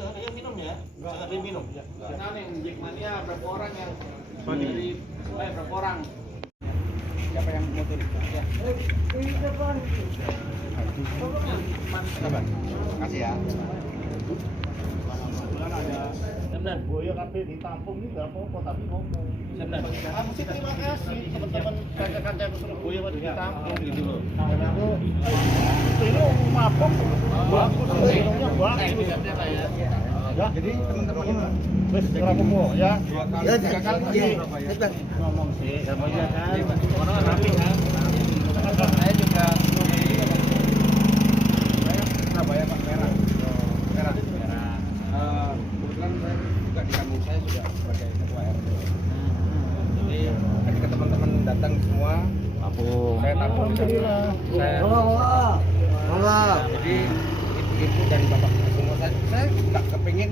Jangan minum ya, jangan diminum. Nah nih, Jackmania berapa orang yang dari berapa orang? Siapa yang motor? Ya. Sabar. Kasih ya. Sebenarnya boyo kabeh ditampung ini enggak apa-apa tapi ngomong. Sebenarnya. Aku sih terima kasih teman-teman kanca-kanca ke Surabaya pada ditampung gitu loh. Ini mabok bagus, minumnya bagus. Ya, jadi teman-teman wis ora apa-apa ya. Ya, tiga kali ngomong sih sama dia kan. Orang kan rapi kan. Saya juga Surabaya Pak Merah. Merah. Kebetulan saya juga di kampung saya sudah sebagai ketua RT. Jadi ketika teman-teman datang semua, saya tampung. Alhamdulillah. Jadi ibu dan bapak semua saya nggak kepingin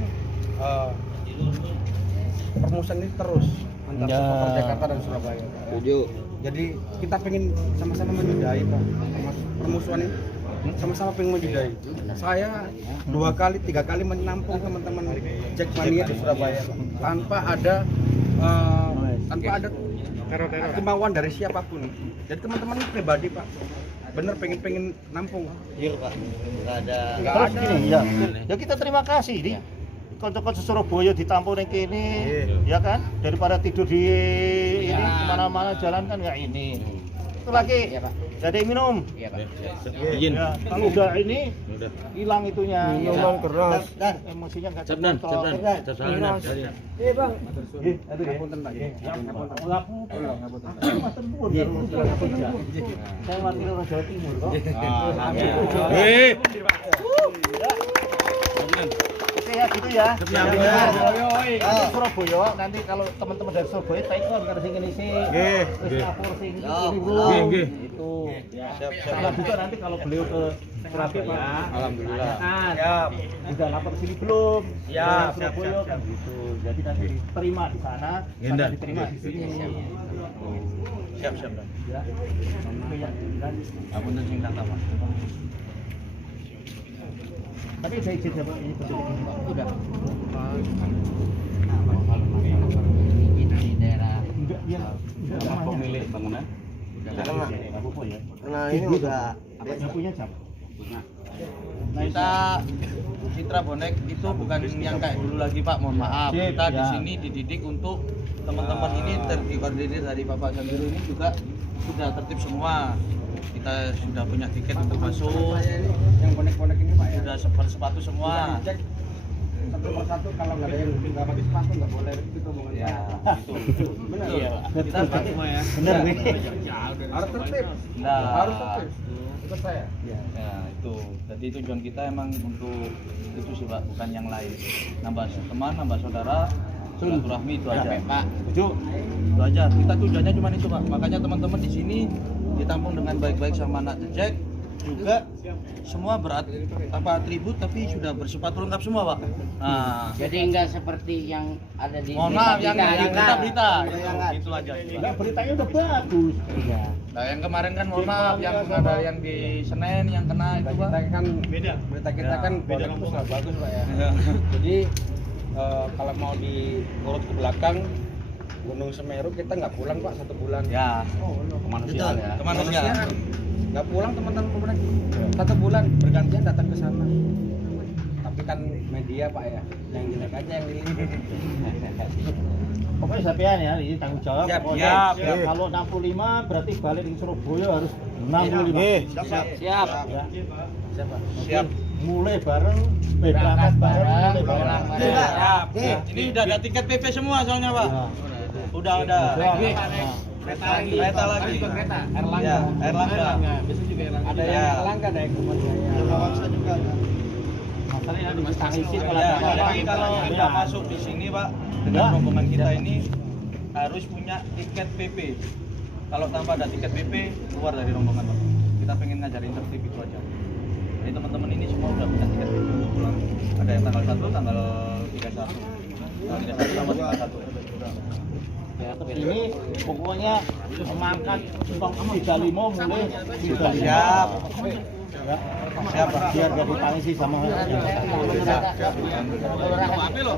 permusuhan ini terus antara Kota Jakarta dan Surabaya. Setuju. Jadi kita pengen sama-sama menyudahi Pak. Permusuhan ini sama-sama pengen menyudahi. Saya 2 kali 3 kali menampung teman-teman Jackmania di Surabaya Pak. Tanpa ada kemauan dari siapapun. Jadi teman-teman pribadi Pak. Bener pengen nampung. Iya Pak, nggak ada. Nggak ada. Gini, ya kita terima kasih di kocok-kocok Surabaya ditampung yang kini, ya kan? Daripada tidur di ini kemana-mana jalan kan nggak ini. Itu lagi, jadi minum. Iya Pak. Izin. Ya, kalau udah ini hilang itunya. Minuman keras. Emosinya nggak Capdan. Iya Bang. Ngapunten Pak. Saya wakil orang Jawa Timur kok. Oke ya gitu ya. Surabaya nanti kalau teman-teman dari Surabaya telepon ke sini sih. Terus lapor sini dulu. Itu. Siap. Juga nanti kalau beliau ke Surabaya Pak. Alhamdulillah. Siap. Udah lapor sini belum? Siap. Surabaya kan gitu. Jadi nanti diterima di sana, sana diterima di sini. Siap. Ya. Apunten sing tak tahu. Tapi saya izin sama ini betul. Udah. Di daerah Enggak dia apa pemilik bangunan? Enggak apa-apa ya. Nah ini udah. Yang punya siapa? Kita Citra Bonek itu bukan yang kayak dulu lagi Pak, mohon maaf. Kita di sini dididik untuk teman-teman ini terdiri dari Bapak Sambiru ini juga sudah tertib semua. Kita sudah punya tiket untuk masuk. Yang udah sepatu semua. Cek satu persatu, kalau nggak ada yang nggak pakai sepatu nggak boleh gitu omongan. Ya, itu. Benar. Iya, kita pakai semua ya. Bener, Wi. Harus tertib. Nah, Harus tertib. Ikut saya. Ya, itu. Jadi tujuan kita emang untuk itu sih Pak, bukan yang lain. Nambah teman, nambah saudara, silaturahmi itu aja. Pak, itu aja. Kita tujuannya cuma itu Pak. Makanya teman-teman di sini ditampung dengan baik-baik sama anak cecek. Juga semua atribut tapi sudah bersepatu lengkap semua Pak. Nah, Jadi enggak seperti yang ada di mohon maaf yang di berita-berita Jangan. itu aja. Enggak, beritanya udah bagus. Iya. Nah, yang kemarin kan mohon maaf yang ada yang di Senen yang kena itu Pak. Kita kan Beda. berita kita Ya, kan beda bagus lah, bagus Pak ya. Ya. Jadi kalau mau diurut ke belakang Gunung Semeru kita nggak pulang Pak 1 bulan. Ya, kemanusiaan ya. Kemanusiaan. Nggak pulang teman-teman pemudik 1 bulan bergantian datang ke sana. Tapi kan media Pak ya, yang jelek aja yang dilihat. Pokoknya sampean ya, ini tanggung jawab. Siap, Pokoknya siap. Kalau 65 berarti balik di Surabaya harus 65. Siap. Ya. Siapa? Siap. Mulai bareng, berangkat bareng, mulai bareng. pulang bareng. Siap. Ini udah ada tiket PP semua soalnya Pak. Nah. Udah. Kereta lagi. Erlangga. Ya, Erlangga. Besok juga Erlangga. Ada Ya. yang Erlangga, ada yang teman saya. juga. Masalahnya harus ditangisin kalau Ya, ada jadi kalau orang. udah masuk di sini Pak, dengan rombongan kita ini harus punya tiket PP. Kalau tanpa ada tiket PP, keluar dari rombongan Pak. Kita pengen ngajarin tertib itu aja. Jadi teman-teman ini semua udah punya tiket PP untuk pulang. Ada yang tanggal 1, tanggal 31. Tanggal 31 sama 31. Ya, terus ini pokoknya memangkat stok 35 mulai 35. Siap. Ya. Siap Pak. Biar gak ditangisi sama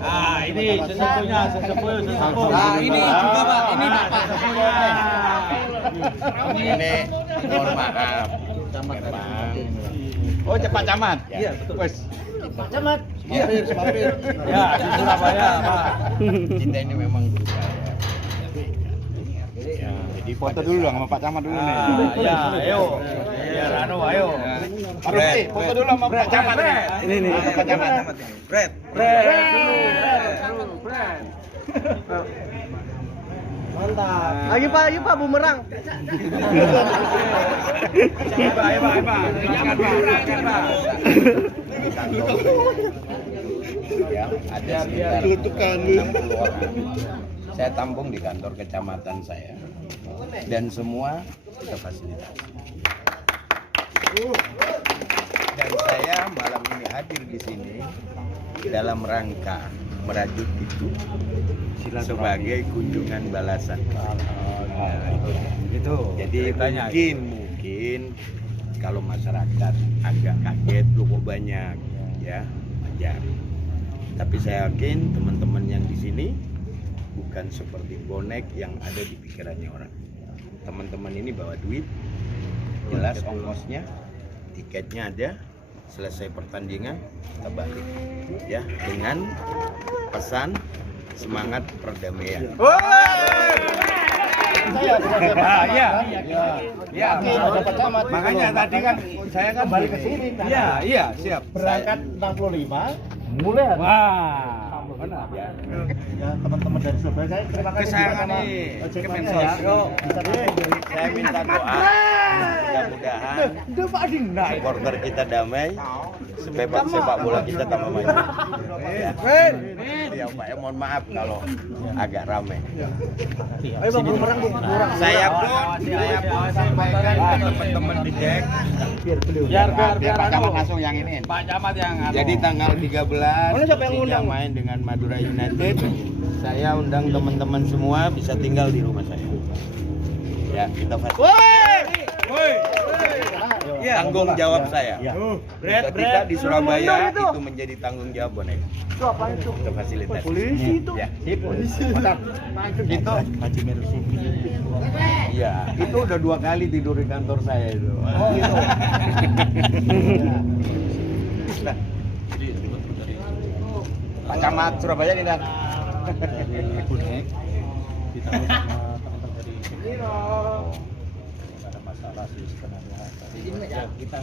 Ah, ini sesepuhnya, sesepuh. Nah, ini juga Pak, ini Bapak. Ini mohon maaf. Oh, cepat camat. Iya, betul. Wes. Pak Camat. Mampir. Ya, di Surabaya, Pak. Kita ini memang guru saya. Ya, jadi Foto dulu dong sama Pak Camat dulu nih. Ya, ayo. Ya, Rano, ayo. Pak Rufi, foto dulu sama Pak Camat ini. Ini Pak Camat ini. Red. Mantap. Ayo Pak bumerang. Ya, ada sekitar 60 orang. Saya tampung di kantor kecamatan saya. Dan semua terfasilitasi. Dan saya malam ini hadir di sini dalam rangka merajut itu sebagai kunjungan balasan. Itu. Jadi mungkin kalau masyarakat agak kaget loh kok banyak, ya wajar. Tapi saya yakin teman-teman yang di sini bukan seperti bonek yang ada di pikirannya orang. Teman-teman ini bawa duit, jelas ongkosnya, tiketnya ada. Selesai pertandingan kita balik, ya dengan pesan semangat perdamaian. Ya, makanya tadi kan saya kan Balik ke sini. Iya, siap. Berangkat 65, mulai. Wah, benar. Ya. Ya, teman-teman dari Surabaya, saya terima kasih Kesayangan juga sama nih, ojek Kemensos. online ya. Bisa Saya minta doa, mudah-mudahan supporter kita damai, sepak bola kita tambah maju. Ya Pak, ya mohon maaf kalau agak ramai. Ayo Bang, bumerang. Saya pun sampaikan ke teman-teman di dek. Biar Pak Camat langsung yang ini. Pak Camat yang Jadi tanggal 13 ketika main dengan Madura United, saya undang teman-teman semua bisa tinggal di rumah saya. Ya, kita tanggung jawab saya. Ketika di Surabaya itu menjadi tanggung jawab bonek. Itu apa itu? Itu fasilitas. Polisi itu. Ya. Polisi. Itu Haji Merusi. Iya, itu udah 2 kali tidur di kantor saya itu. Oh, gitu. Pak Camat Surabaya nih Dan. Dari bonek ditanggung sama teman-teman dari nggak ada masalah. rasis tenaga. Kita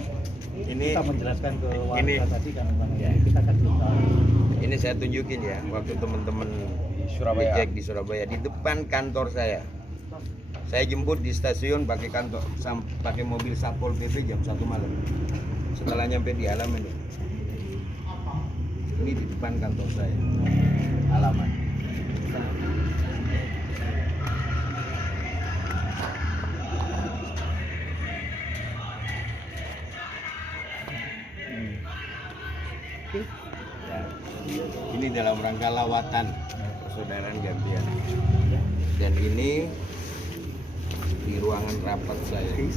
Ini menjelaskan ke ini warga tadi kan ya. kita kan belum tahu. Ini saya tunjukin ya, waktu teman-teman Surabaya. ngecek di Surabaya di depan kantor saya. Saya jemput di stasiun pakai pakai mobil Satpol PP jam 1 malam. Setelah nyampe di halaman ini di depan kantor saya. Halaman. Ya, ini dalam rangka lawatan persaudaraan Gambia. Dan ini di ruangan rapat saya. Ini.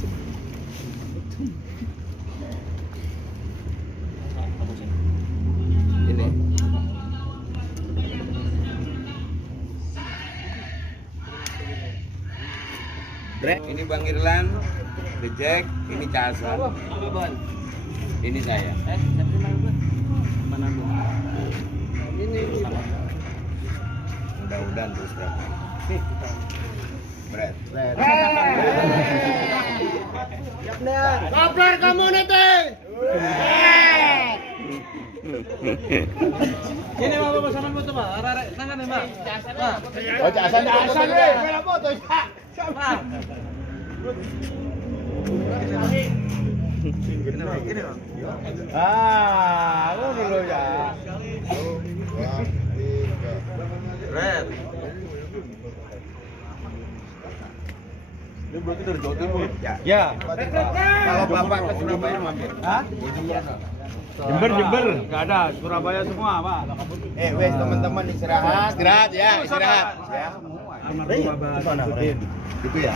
Ini Bang Irlan, The Jack, ini Cak Hasan. Ini saya. Mana lu? Mudah-mudahan terus berapa. Berat. Kopler Community. Ini Pak pasangan foto Pak. Arek tangan nih Pak. Pak. Oh, Cak Hasan deh. Merah foto, Cak. Pak. Ah, lu dulu ya. Red. Ini berarti dari Jawa Timur. Ya. Ya. Kalau Bapak ke Surabaya mampir. Hah? Jember, nggak ada. Surabaya semua, Pak. Wes teman-teman istirahat. Istirahat ya, istirahat. Ya. Itu ya.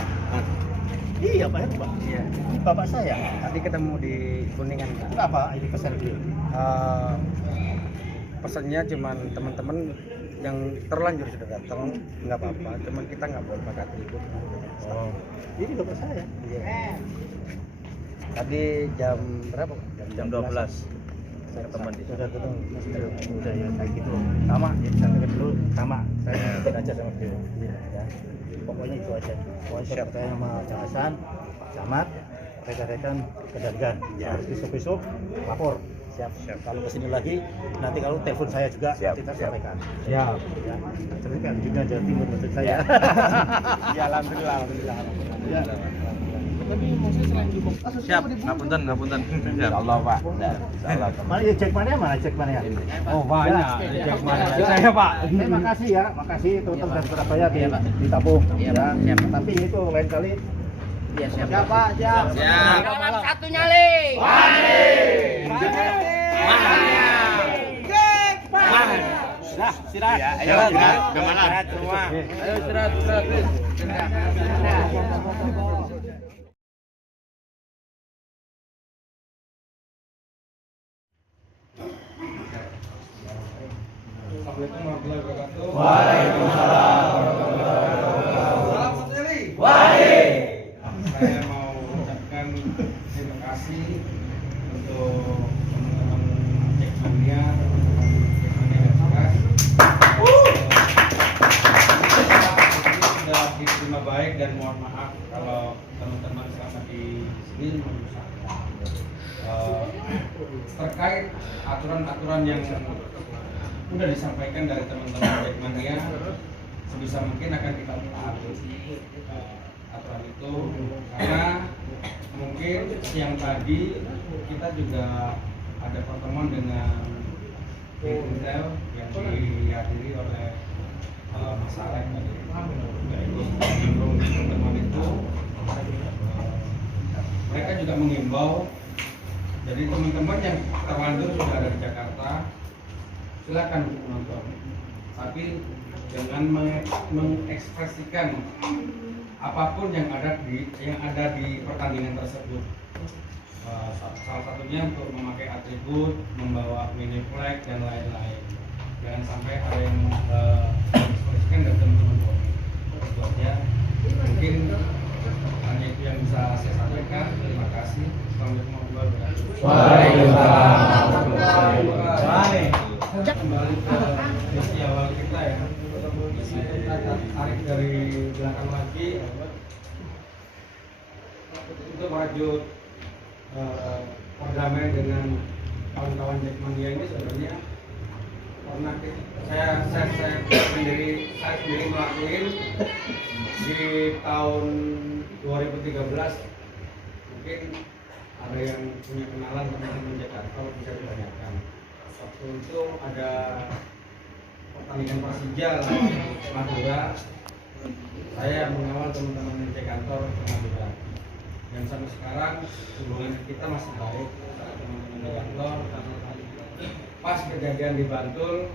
Iya, Pak, itu, Pak. Iya. Ini bapak saya. Tadi ketemu di Kuningan. Kak. Kenapa ini pesan beliau? Pesannya cuman teman-teman yang terlanjur sudah datang nggak apa-apa, cuman kita nggak boleh pakai atribut. Oh, ini bapak saya. Iya. Tadi jam berapa? Jam 12. Saya ketemu di Sudah ketemu, udah ya kayak gitu. Sama, jadi saya dulu sama. Saya aja sama beliau. Ya. Pokoknya itu aja. Pokoknya saya percaya sama Cak Hasan, Pak Camat, rekan-rekan kendalikan. Ya. Harus besok-besok lapor. Siap. Kalau kesini lagi, nanti kalau telepon saya juga kita sampaikan. Ya. Terus kan juga Jawa Timur maksud saya. Ya, alhamdulillah. Ya. Tapi maksudnya selain di Siap. Ngapunten. Siap. Insyaallah Pak. Insyaallah. Mana ya cek mana ya? Oh, banyak. Cek mana? Saya Pak. Terima kasih ya, makasih teman-teman dari Surabaya ditampung. Iya, Pak. Siap. Tapi itu lain kali. Iya, siap. Siap Pak, siap. Siap. Malam satu nyali. Nah, istirahat. Ya, ayo istirahat. Udah malam. semua. Ayo istirahat. Assalamualaikum warahmatullahi wabarakatuh. Waalaikumsalam Salam satu nyali. Saya mau ucapkan terima kasih untuk teman-teman Jackmania, Express. Sudah diterima baik dan mohon maaf kalau teman-teman selama di sini menyusahkan. Terkait aturan-aturan yang sudah disampaikan dari teman-teman Jackmania, sebisa mungkin akan kita taati aturan itu, karena mungkin siang tadi kita juga ada pertemuan dengan Intel yang dihadiri oleh Mas Alek tadi, yaitu sebelum pertemuan itu mereka juga mengimbau, jadi teman-teman yang terlanjur sudah ada di Jakarta silakan menonton, tapi dengan mengekspresikan apapun yang ada di pertandingan tersebut. Salah satunya untuk memakai atribut, membawa mini flag dan lain-lain. Jangan sampai ada yang mengekspresikan dari teman-teman kami. Itu aja. Mungkin hanya itu yang bisa saya sampaikan. Terima kasih. Assalamualaikum warahmatullahi wabarakatuh. Waalaikumsalam. Kembali ke misi awal kita ya. Misi itu kita tarik dari belakang lagi. untuk merajut perdamaian dengan kawan-kawan Jackmania ini sebenarnya pernah saya sendiri ngelakuin di tahun 2013. Mungkin ada yang punya kenalan teman-teman Jakarta bisa ditanyakan. Waktu itu ada pertandingan Persija lawan Madura. Saya mengawal teman-teman di kantor ke Madura. Dan sampai sekarang hubungan kita masih baik teman-teman di kantor. Pas kejadian di Bantul,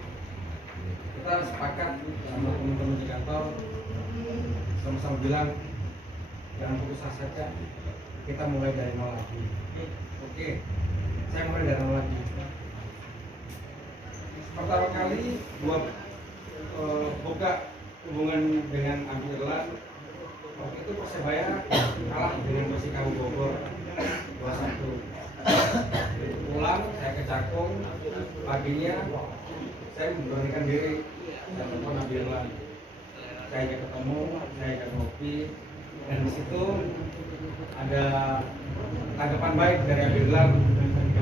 kita sepakat sama teman-teman di kantor sama-sama bilang jangan putus asa saja, kita mulai dari nol lagi. Oke, saya mulai dari nol lagi. Pertama kali buka hubungan dengan Abi Irlan, waktu itu Persebaya kalah dengan Persikabo Bogor 2-1. Pulang saya ke Cakung, paginya saya memberanikan diri dan telepon Abi Irlan. Saya ajak ketemu, saya ajak ngopi, dan di situ ada tanggapan baik dari Abi Irlan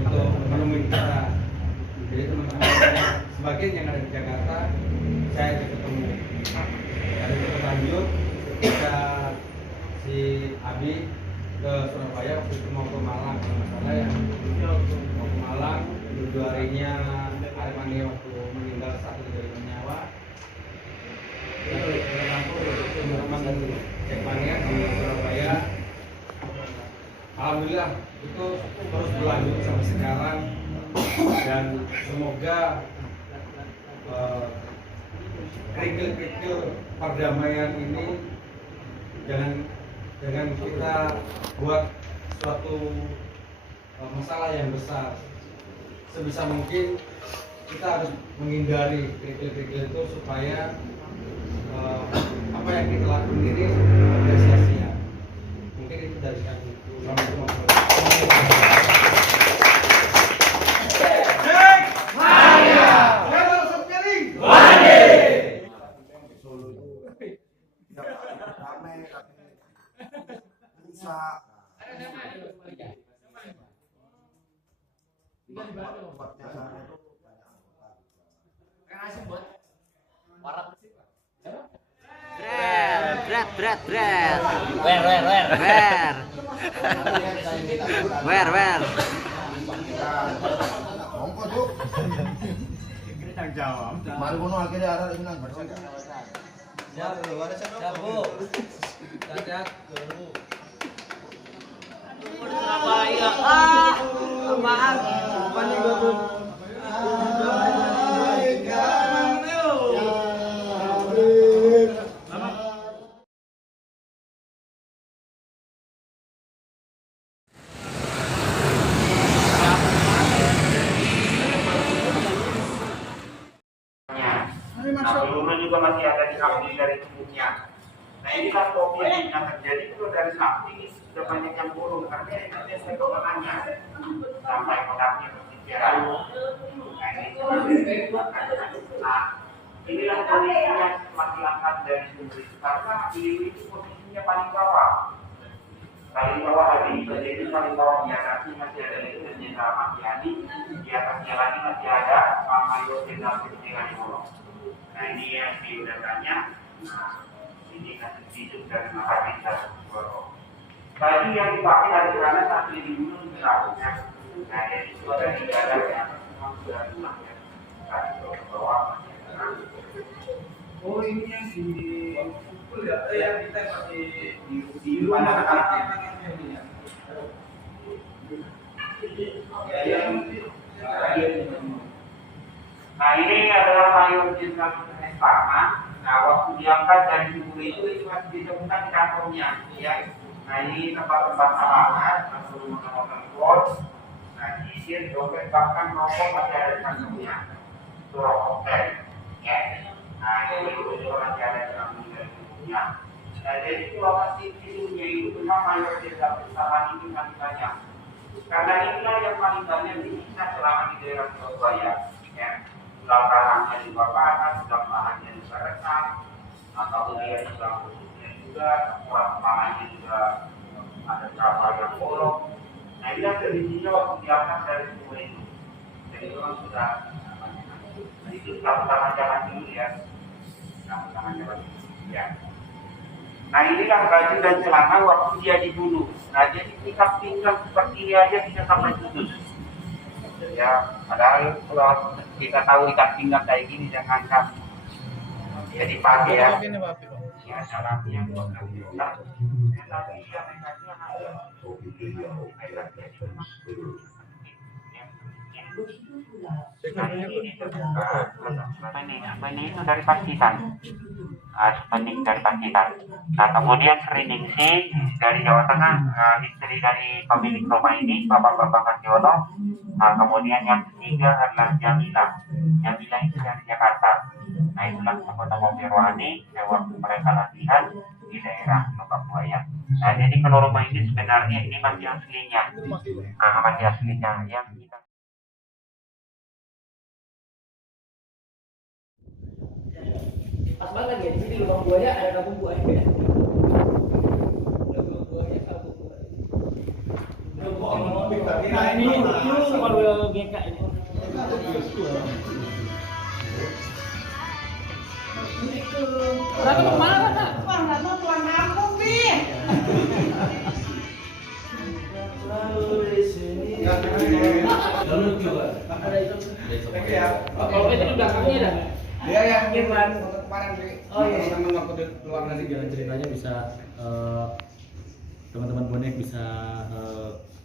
untuk menemui kita. Jadi teman-teman sebagian yang ada di Jakarta, saya ajak ketemu. Dan itu berlanjut ketika si Abi ke Surabaya, waktu itu mau ke Malang, kalau nggak salah ya, mau ke Malang. 2 harinya Aremania waktu meninggal satu dari nyawa. Teman-teman dan Jackmania di Surabaya, alhamdulillah itu terus berlanjut sampai sekarang, dan semoga kerikil-kerikil perdamaian ini jangan kita buat suatu masalah yang besar. Sebisa mungkin kita harus menghindari kerikil-kerikil itu supaya apa yang kita lakukan ini tidak sia-sia. Mungkin itu dari kami. Assalamualaikum warahmatullahi Where. Monggo, Cuk. Mari ngono akhirnya arah ini nang. Siap, Bu. Siap. Surabaya. Apaan? Bukannya gua tuh. Nah, peluru juga masih ada di samping dari tubuhnya. Nah, ini kan kopi yang terjadi itu dari samping sudah banyak yang burung karena nanti saya menanya sampai kodaknya berpikiran. Nah, inilah kondisinya setelah diangkat dari sumber itu karena peluru itu posisinya paling bawah. Paling bawah tadi, jadi paling bawah di atasnya masih ada itu dan Jenderal Makiani, di atasnya lagi masih ada Mayor Jenderal Firly Bolong. Nah, ini yang diudahannya. Nah, ini kan hidup dari Makassar Bogor. Baju yang dipakai dari sana saat di gunung berlakunya. Nah, itu ada di dadanya, memang sudah rumah ya. Kasih ke bawah. Oh, ini yang di pukul ya? Yang kita masih di rumah anak-anaknya. Nah, ini adalah Mayor Jenderal Parman. Nah, waktu diangkat dari tubuh itu masih ditemukan di kantongnya, ya. Nah, ini tempat-tempat alamat, atau rumah pos. Nah, disir, dompet, bahkan rokok masih ada di kantongnya. Itu rokok ya. Nah, ini juga masih ada di kantongnya. Nah, jadi kalau masih hidupnya itu memang Mayor Jenderal Parman itu masih banyak. Karena inilah yang paling banyak dihisap selama di daerah Surabaya, ya. Lapangannya di Bapakan, lapangannya di Baretan, atau kemudian juga khususnya juga, lapangannya juga ada Surabaya Polok. Nah inilah kondisinya waktu diangkat dari semua itu. Jadi memang sudah nah, itu tahapan zaman dulu ya. Tahapan zaman dulu ya. Nah inilah baju dan celana waktu dia dibunuh. Nah jadi ikat pinggang seperti ini aja bisa sampai putus. Ya padahal kalau kita tahu ikat pinggang kayak gini jangankan ya dipakai ya. Ya dalam yang berkaitan. Tetapi yang mereka ada apa ini itu dari Pacitan. Spending dari Pacitan. Nah kemudian Sriningsih dari Jawa Tengah, istri dari pemilik rumah ini Bapak-Bapak Karyono. Nah kemudian yang ketiga adalah Jamila. Jamila itu dari Jakarta. Nah itulah tokoh-tokoh Rohani waktu mereka latihan di daerah Lubang Buaya. Nah jadi kalau rumah ini sebenarnya ini masih aslinya. Nah masih aslinya yang kita Pas banget ya, di sini Lubang Buaya ada kampung buaya. Lubang Buaya kampung buaya. Nah ini baru GK ini. Berarti kemana Kak? Bang, nggak mau pulang kampung, Bi. Lalu juga ada itu. Kalau itu di belakangnya dah. Dia yang Irman. kemarin Bi. Oh iya. Teman waktu di luar Nanti negeri. jalan ceritanya bisa teman-teman bonek bisa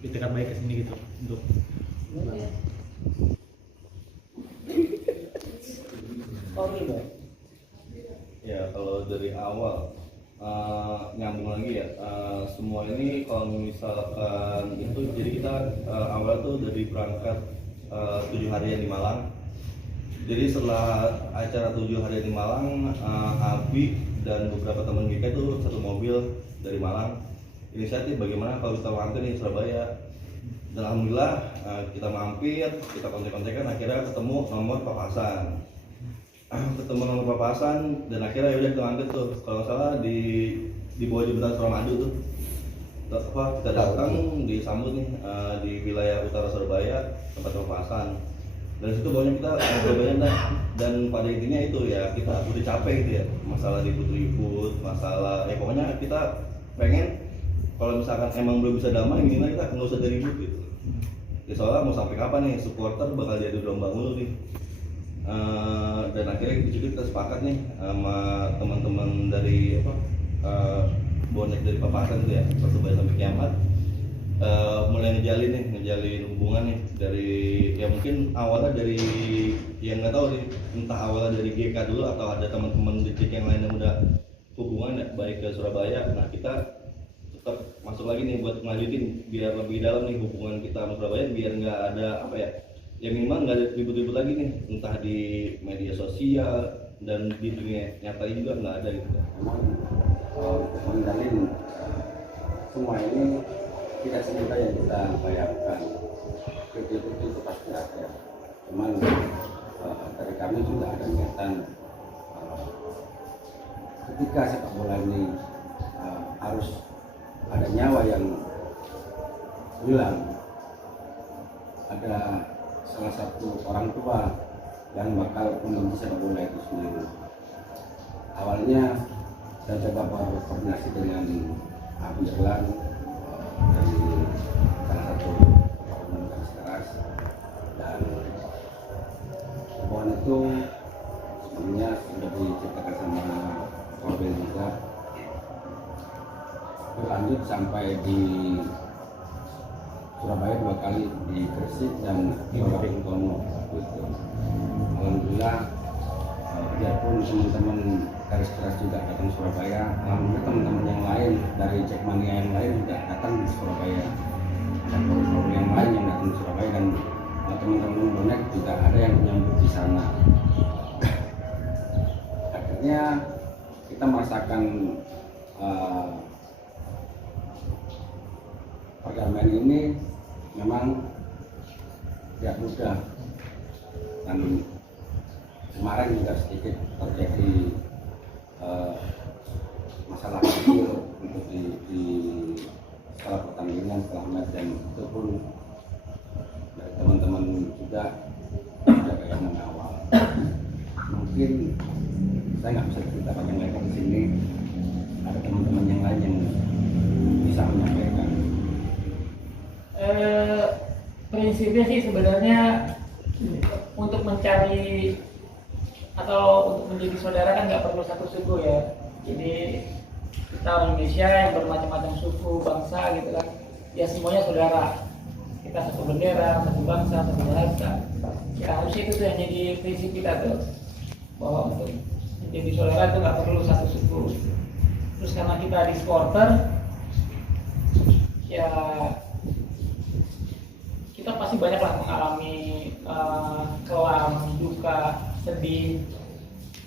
itikat baik ke sini gitu untuk Oh iya. Ya kalau dari awal nyambung lagi ya, semua ini kalau misalkan itu jadi kita awal tuh dari berangkat 7 harian di Malang. Jadi setelah acara 7 harian di Malang, Abi dan beberapa teman kita itu satu mobil dari Malang. Inisiatif bagaimana kalau kita mampir di Surabaya. Dan alhamdulillah kita mampir, kita kontek-kontekan, akhirnya ketemu nomor papasan. Ketemu nomor papasan dan akhirnya yaudah kita angkat tuh, kalau salah di bawah jembatan Suramadu tuh. Kita datang disambut nih di wilayah utara Surabaya tempat papasan. Dan situ banyak kita ngobrol banyak dan pada intinya itu ya kita udah capek gitu ya, masalah ribut-ribut, masalah ya pokoknya kita pengen kalau misalkan emang belum bisa damai minimal kita nggak usah ribut gitu. Ya soalnya mau sampai kapan nih supporter bakal jadi domba mulu nih. Dan akhirnya kita sepakat nih sama teman-teman dari bonek dari papasan itu ya Persebaya sampai kiamat, mulai ngejalin hubungan nih dari ya mungkin awalnya dari yang nggak tahu nih entah awalnya dari GK dulu atau ada teman-teman detik yang lain yang udah hubungan ya baik ke Surabaya. Nah kita tetap masuk lagi nih buat ngelanjutin biar lebih dalam nih hubungan kita sama Surabaya biar nggak ada apa ya minimal nggak ada ribut-ribut lagi nih entah di media sosial dan di dunia nyata juga nggak ada gitu. Memang menjalin semua ini tidak semudah yang kita bayangkan. Itu pasti ada. Cuman dari kami juga ada niatan ketika sepak bola ini harus ada nyawa yang hilang, ada salah satu orang tua yang bakal membenci sepak bola itu sendiri. Awalnya saya coba berkoordinasi dengan Abu Irlan dari salah satu komunitas keras, dan hubungan itu sebenarnya sudah diciptakan sama Korbel juga, berlanjut sampai di Surabaya 2 kali, di Gresik dan di Tono. Alhamdulillah, biarpun teman-teman garis keras juga datang Surabaya, alhamdulillah teman-teman yang lain dari Jackmania yang lain juga datang di Surabaya, dan program yang lain yang datang di Surabaya, dan teman-teman bonek juga ada yang menyambut di sana. Akhirnya kita merasakan perdamaian ini memang tidak mudah, dan kemarin juga sedikit terjadi masalah kecil untuk di setelah pertandingan, setelah match, dan itu pun dari teman-teman juga ada kayak mengawal. Mungkin saya nggak bisa cerita panjang lebar di sini. Ada teman-teman yang lain yang bisa menyampaikan. Prinsipnya sih sebenarnya untuk mencari atau untuk menjadi saudara kan nggak perlu satu suku ya. Jadi kita orang Indonesia yang bermacam-macam suku, bangsa gitu kan, ya semuanya saudara. Kita satu bendera, satu bangsa, satu bahasa. Ya harusnya itu tuh yang jadi prinsip kita tuh, bahwa untuk menjadi saudara itu nggak perlu satu suku. Terus karena kita di supporter, ya kita pasti banyaklah mengalami kelam, duka, sedih,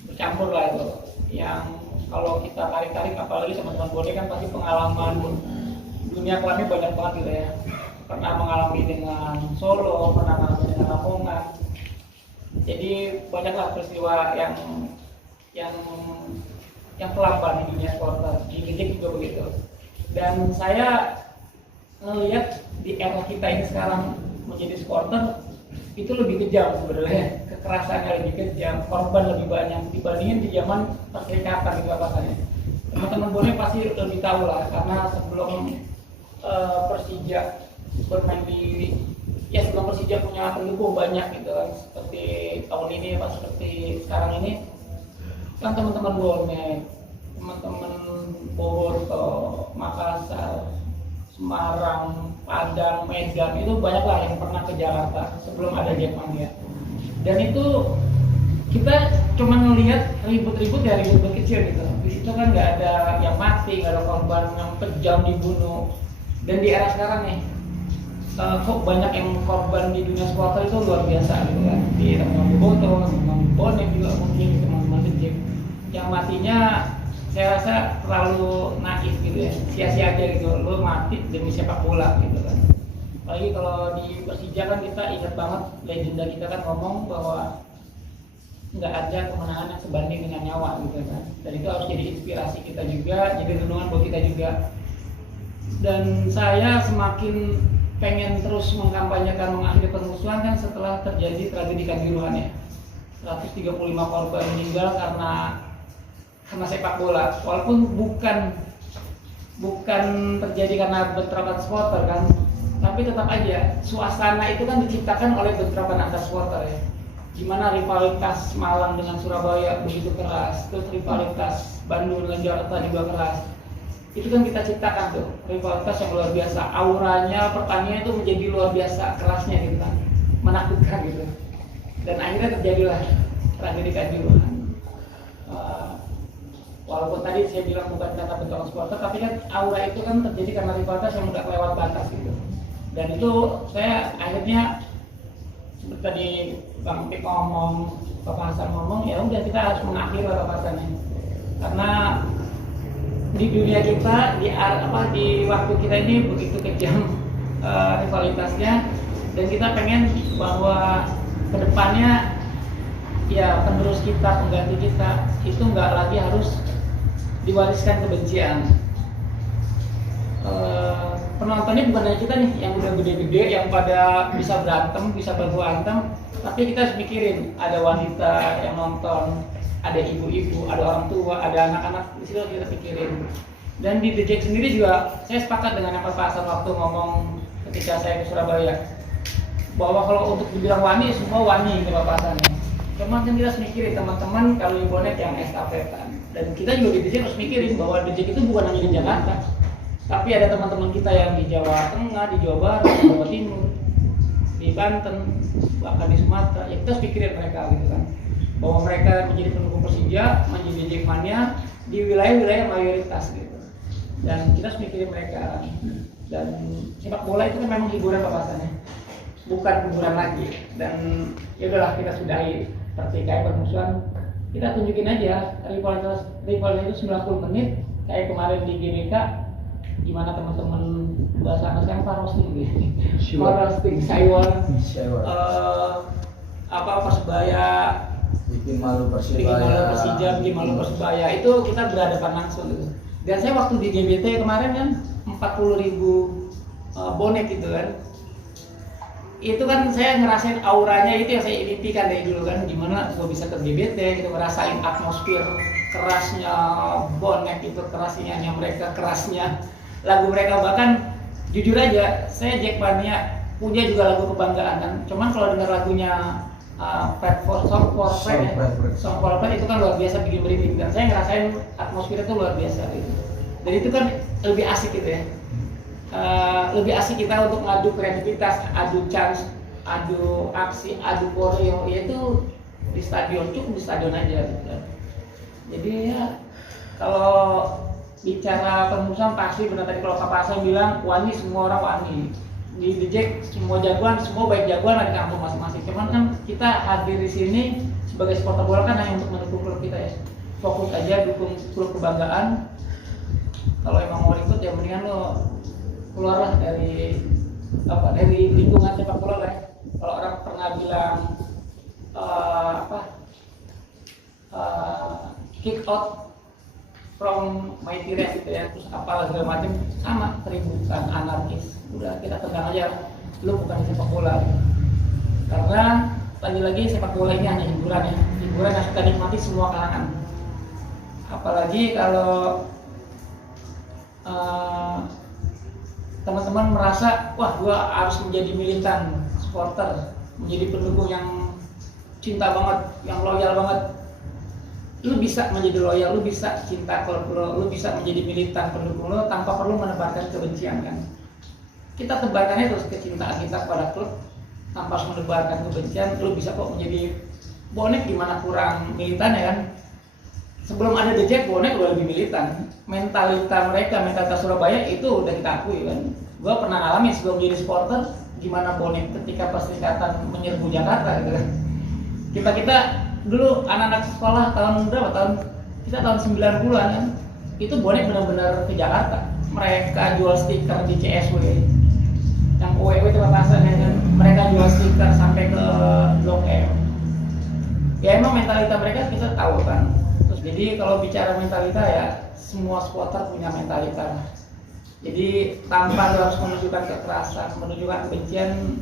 bercampur lah itu. Yang kalau kita tarik-tarik, apalagi teman-teman bonek kan pasti pengalaman dunia kelamnya banyak banget gitu ya. Pernah mengalami dengan Solo, pernah mengalami dengan Lamongan. Jadi banyaklah peristiwa yang kelam di dunia supporter, di Gejek juga begitu. Dan saya melihat di era kita ini sekarang menjadi supporter itu lebih kejam sebenarnya, kekerasannya lebih kejam, korban lebih banyak dibandingin di zaman perserikatan gitu bahasanya. Teman-teman bonek pasti lebih tahu lah, karena sebelum Persija bermain di, ya sebelum Persija punya pendukung banyak gitu kan, seperti tahun ini apa seperti sekarang ini kan teman-teman bonek, teman-teman Bogor, Makassar, Semarang, Padang, Medan itu banyaklah yang pernah ke Jakarta sebelum ada Jackmania. Dan itu kita cuma ngelihat ribut-ribut ya, ribut kecil gitu. Di situ kan nggak ada yang mati, nggak ada korban yang kejam dibunuh. Dan di era sekarang nih, kok banyak yang korban di dunia supporter itu luar biasa gitu kan. Di teman-teman Boto, teman-teman Bonek juga mungkin, teman-teman Gejek. Yang matinya saya rasa terlalu naif gitu ya, sia-sia aja gitu, lo mati demi sepak bola gitu kan. Apalagi kalau di Persija kan kita ingat banget legenda kita kan ngomong bahwa nggak ada kemenangan yang sebanding dengan nyawa gitu kan. Dan itu harus jadi inspirasi kita juga, jadi renungan buat kita juga. Dan saya semakin pengen terus mengkampanyekan mengakhiri permusuhan kan setelah terjadi tragedi Kanjuruhan ya. 135 korban meninggal karena sepak bola, walaupun bukan terjadi karena bentrokan supporter kan, tapi tetap aja suasana itu kan diciptakan oleh bentrokan antar supporter ya. Gimana rivalitas Malang dengan Surabaya begitu keras, terus rivalitas Bandung dengan Jakarta juga keras. Itu kan kita ciptakan tuh rivalitas yang luar biasa, auranya pertandingan itu menjadi luar biasa kerasnya gitu kan, menakutkan gitu. Dan akhirnya terjadilah tragedi Kanjuruhan. Walaupun tadi saya bilang bukan karena bentrokan supporter, tapi kan aura itu kan terjadi karena rivalitas yang udah kelewat batas gitu. Dan itu saya akhirnya seperti tadi Bang Pik ngomong, Bapak Hasan ngomong, ya udah kita harus mengakhiri Bapak Hasan ini. Karena di dunia kita, di waktu kita ini begitu kejam rivalitasnya, dan kita pengen bahwa kedepannya ya penerus kita, pengganti kita itu nggak lagi harus diwariskan kebencian. Penontonnya bukan hanya kita nih yang udah gede-gede yang pada bisa berantem, bisa baku hantam, tapi kita harus mikirin ada wanita yang nonton, ada ibu-ibu, ada orang tua, ada anak-anak, di situ kita pikirin. Dan di Gejek sendiri juga saya sepakat dengan apa Pak Hasan waktu ngomong ketika saya ke Surabaya, bahwa kalau untuk dibilang wani, semua wani ke Pak Hasan. Cuma kan kita harus mikirin teman-teman kalau di bonek yang estafetan. Dan kita juga di Gejek harus mikirin bahwa Gejek itu bukan hanya di Jakarta, tapi ada teman-teman kita yang di Jawa Tengah, di Jawa Barat, di Jawa Timur, di Banten, bahkan di Sumatera. Ya kita harus pikirin mereka gitu kan, bahwa mereka menjadi pendukung Persija, menjadi Jackmania di wilayah-wilayah mayoritas gitu. Dan kita harus mikirin mereka. Dan sepak bola itu kan memang hiburan bahasannya, bukan hiburan lagi. Dan ya udahlah kita sudahi pertikaian permusuhan. Kita tunjukin aja rivalitas itu 90 menit kayak kemarin di GBK, gimana teman-teman bahasa sekarang parosting gitu. Parosting Saiwon. Persebaya bikin malu Persija, bikin malu Persebaya, itu kita berhadapan langsung gitu. Dan saya waktu di GBT kemarin kan 40.000 bonek gitu kan. Itu kan saya ngerasain auranya itu yang saya impikan dari dulu kan, gimana gue bisa ke GBT gitu, ngerasain atmosfer kerasnya bonek itu, kerasnya mereka, kerasnya lagu mereka. Bahkan jujur aja saya Jackmania punya juga lagu kebanggaan kan, cuman kalau dengar lagunya Song for Fred itu kan luar biasa, bikin merinding, dan saya ngerasain atmosfer itu luar biasa gitu. Dan itu kan lebih asik gitu ya. Lebih asik kita untuk ngadu kreativitas, adu chance, adu aksi, adu koreo, yaitu di stadion, cukup di stadion aja gitu. Jadi ya kalau bicara kemusuhan pasti benar tadi kalau Kak Hasan bilang wani, semua orang wani di The Jack, semua jagoan, semua baik jagoan ada di kampung masing-masing. Cuman kan kita hadir di sini sebagai supporter bola kan hanya untuk mendukung klub kita ya, fokus aja dukung klub kebanggaan. Kalau emang mau ikut ya mendingan lo keluarlah dari lingkungan sepak bola lah. Kalau orang pernah bilang kick out from my race gitu ya, terus apalah segala macam, sama keributan, anarkis. Udah kita tegang aja, lu bukan sepak bola. Karena lagi-lagi sepak bola ini hanya hiburan ya, hiburan yang kita nikmati semua kalangan. Apalagi kalau teman-teman merasa, wah gua harus menjadi militan supporter, menjadi pendukung yang cinta banget, yang loyal banget. Lu bisa menjadi loyal, lu bisa cinta klub lu bisa menjadi militan pendukung lu tanpa perlu menebarkan kebencian kan. Kita tebarkannya terus kecintaan kita kepada klub tanpa harus menebarkan kebencian. Lu bisa kok menjadi bonek, gimana kurang militan ya kan. Sebelum ada The Jack, bonek udah lebih militan. Mentalitas mereka, mentalitas Surabaya itu udah kita akui kan. Gue pernah ngalamin sebelum jadi supporter, gimana bonek ketika Perserikatan menyerbu Jakarta gitu kan. Kita dulu anak-anak sekolah tahun berapa, kita tahun 90-an kan, itu bonek benar-benar ke Jakarta. Mereka jual stiker di CSW, yang UWW itu papasan kan, mereka jual stiker sampai ke Blok M. Ya emang mentalitas mereka kita tahu kan. Terus jadi kalau bicara mentalitas ya semua supporter punya mentalitas. Jadi tanpa harus menunjukkan kekerasan, menunjukkan kebencian,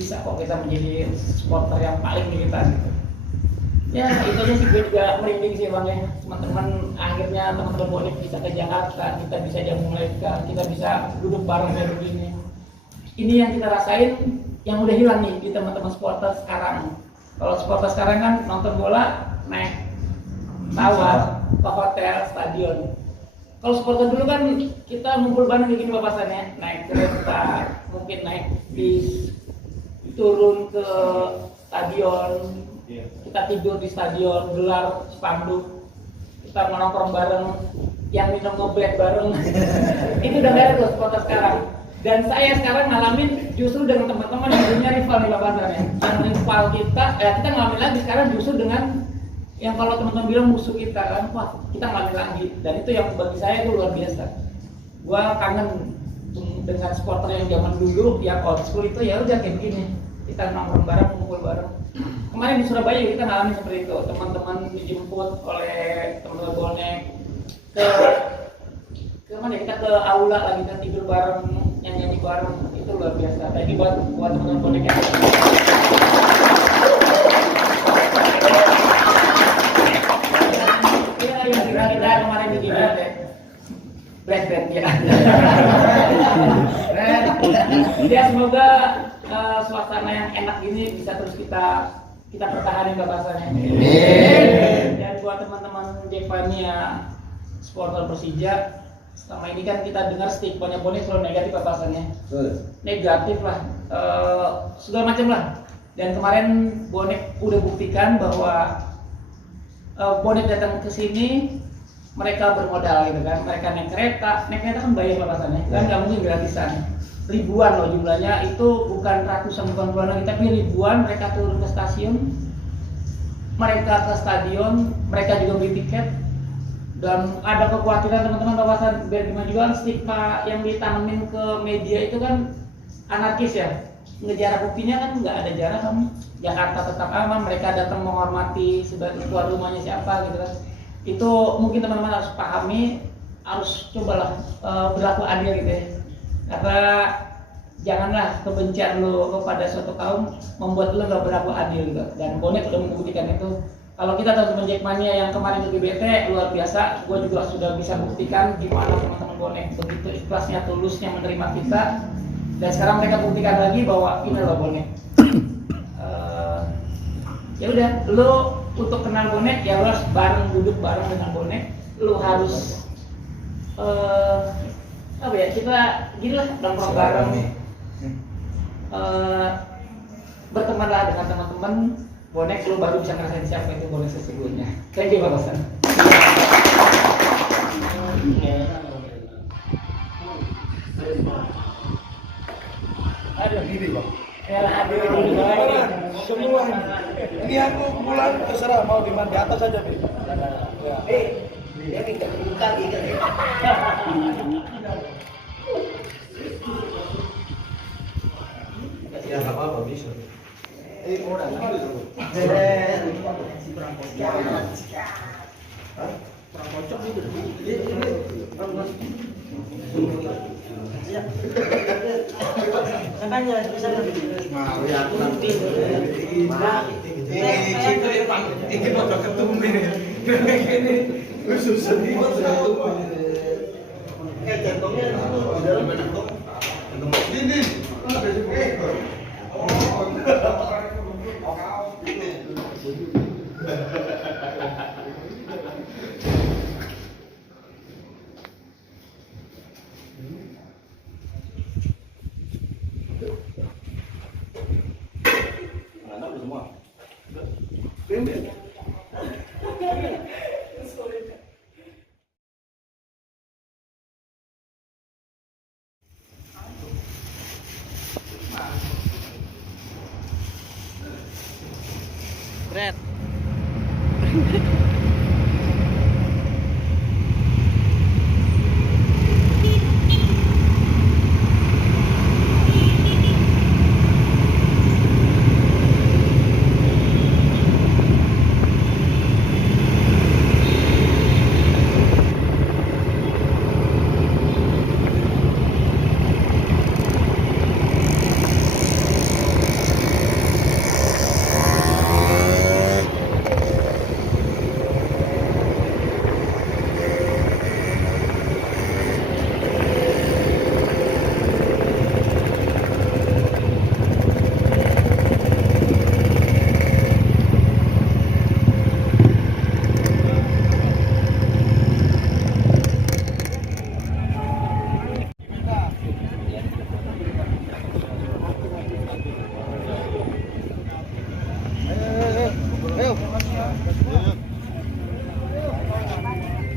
bisa kok kita menjadi supporter yang paling militan gitu. Ya itu aja sih, gue juga merinding sih bang ya, teman-teman akhirnya teman-teman bonek bisa ke Jakarta, kita bisa jamu mereka, kita bisa duduk bareng kayak begini. Ini yang kita rasain yang udah hilang nih di teman-teman supporter sekarang. Kalau supporter sekarang kan nonton bola naik pesawat ke hotel, stadion. Kalau supporter dulu kan kita ngumpul bareng kayak gini papasannya, naik kereta, mungkin naik bis, turun ke stadion, kita tidur di stadion, gelar spanduk, kita nongkrong bareng, yang minum ngebet bareng. Itu udah gak ada tuh supporter sekarang. Dan saya sekarang ngalamin justru dengan teman-teman yang punya rival nih papasannya. Yang rival kita, kita ngalamin lagi sekarang justru dengan yang kalau teman-teman bilang musuh kita kan, wah kita ngalamin lagi. Dan itu yang bagi saya itu luar biasa. Gua kangen dengan supporter yang zaman dulu, yang old school itu ya udah kayak begini. Kita nongkrong bareng, ngumpul bareng. Kemarin di Surabaya kita ngalamin seperti itu, teman-teman dijemput oleh teman-teman bonek ke mana? Kita ke aula lagi, kita tidur bareng, nyanyi bareng, itu luar biasa. Tadi buat teman-teman bonek ya. Yang kita kemarin di Gibran ya. Brand ya. Ya semoga suasana yang enak gini bisa terus kita pertahanin bahasannya. Dan buat teman-teman Jackmania supporter Persija, selama ini kan kita dengar stigmanya bonek selalu negatif bahasannya. Negatif lah, segala macam lah. Dan kemarin bonek udah buktikan bahwa bonek datang ke sini mereka bermodal gitu kan, mereka naik kereta kan bayar bahasannya, kan nggak mungkin gratisan. Ribuan loh jumlahnya, itu bukan ratusan, bukan puluhan lagi, tapi ribuan. Mereka turun ke stasiun, mereka ke stadion, mereka juga beli tiket. Dan ada kekhawatiran teman-teman kawasan biar gimana juga stigma yang ditanamin ke media itu kan anarkis ya, ngejar buktinya kan nggak ada jarak kan. Jakarta tetap aman, mereka datang menghormati sebagai tuan rumahnya siapa gitu kan. Itu mungkin teman-teman harus pahami, harus cobalah berlaku adil gitu ya. Karena janganlah kebencian lo kepada suatu kaum membuat lo gak berlaku adil gitu. Dan bonek udah membuktikan itu. Kalau kita teman-teman Jackmania yang kemarin lebih bete luar biasa, gue juga sudah bisa buktikan gimana teman-teman bonek begitu ikhlasnya, tulusnya menerima kita. Dan sekarang mereka buktikan lagi bahwa ini loh bonek. Ya udah, lo untuk kenal bonek ya lo harus duduk bareng dengan bonek. Lo harus apa ya, kita gini lah, nongkrong bareng, bertemanlah dengan teman-teman bonek, lo baru bisa ngerasain siapa itu bonek sesungguhnya. Thank you Pak Hasan. Ada gini bang. Ya hadir Semua ini aku pulang terserah mau di mana, di atas aja nih. Ya. Dia tidak buka gitu. Ya nggak apa-apa bisa. Makanya bisa Mau ya nanti. Ini mau ketemu ini. Ini khusus sedih ketemu. Jantungnya di dalam jantung. Ini. Red.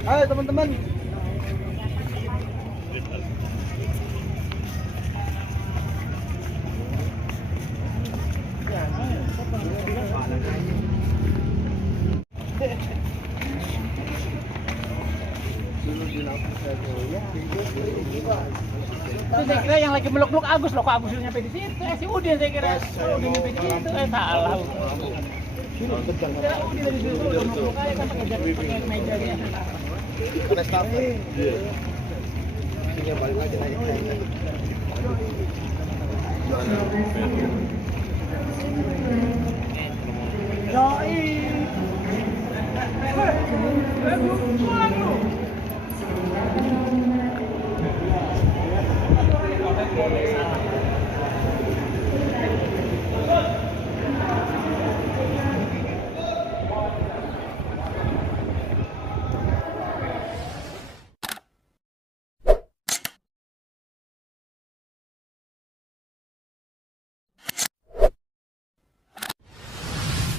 Ayo teman-teman. Itu saya kira yang lagi meluk-meluk Agus loh, kok Agus udah nyampe di situ? Si Udin saya kira. Oh, Udin nyampe di situ, salah. Kira Udin dari situ udah meluk aja kan pakai meja dia. Ada staff. Iya. Tinggal balik aja naik. Yoi.